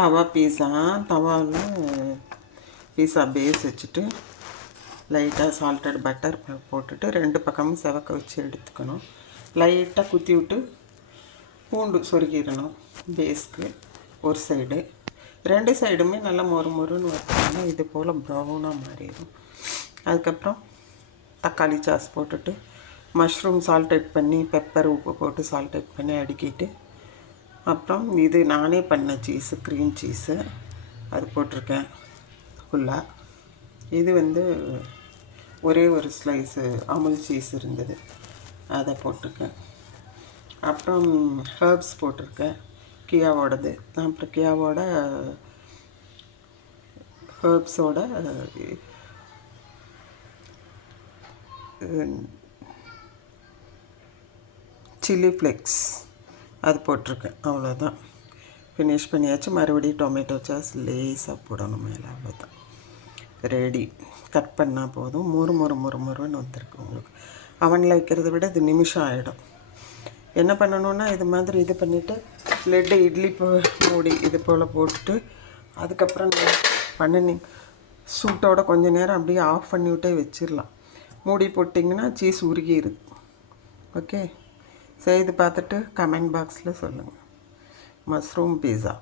தவா பீஸா தவாவில் pizza base வச்சுட்டு லைட்டாக சால்டட் பட்டர் போட்டுட்டு 2 பக்கமும் செவக்க வச்சு எடுத்துக்கணும். லைட்டாக குத்தி விட்டு பூண்டு சொருகிடணும் பேஸ்க்கு ஒரு சைடு. 2 சைடுமே நல்லா மொறுன்னு வறுத்தோம்னா இது போல் ப்ரௌனாக மாறிடும். அதுக்கப்புறம் தக்காளி சாஸ் போட்டுட்டு மஷ்ரூம் சால்டட் பண்ணி பெப்பர் உப்பு போட்டு சால்டட் பண்ணி அடுக்கிட்டு அப்புறம் இது நானே பண்ண சீஸு க்ரீம் சீஸு அது போட்டிருக்கேன் ஃபுல்லாக. இது ஒரே ஒரு ஸ்லைஸு அமுல் சீஸ் இருந்தது அதை போட்டிருக்கேன். அப்புறம் ஹர்ப்ஸ் போட்டிருக்கேன் கியாவோடது. அப்புறம் கியாவோட ஹர்ப்ஸோட சில்லி ஃப்ளேக்ஸ் அது போட்டிருக்கேன். அவ்வளோதான், ஃபினிஷ் பண்ணியாச்சு. மறுபடியும் டொமேட்டோ சாஸ் லேஸாக போடணும் மேலே. அவ்வளோதான், ரெடி. கட் பண்ணால் போதும். முறுன்னு வந்துருக்கு உங்களுக்கு. அவனில் வைக்கிறத விட இது நிமிஷம் ஆகிடும். என்ன பண்ணணுன்னா இது மாதிரி இது பண்ணிவிட்டு லெட்டு இட்லி மூடி இது போல் போட்டுட்டு அதுக்கப்புறம் பண்ணினீங்க சூட்டோட கொஞ்சம் நேரம் அப்படியே ஆஃப் பண்ணிவிட்டே வச்சிடலாம். மூடி போட்டிங்கன்னா சீஸ் உருகிடுது. ஓகே, செய்து பார்த்துட்டு கமெண்ட் பாக்ஸில் சொல்லுங்கள். மஷ்ரூம் பீஸா.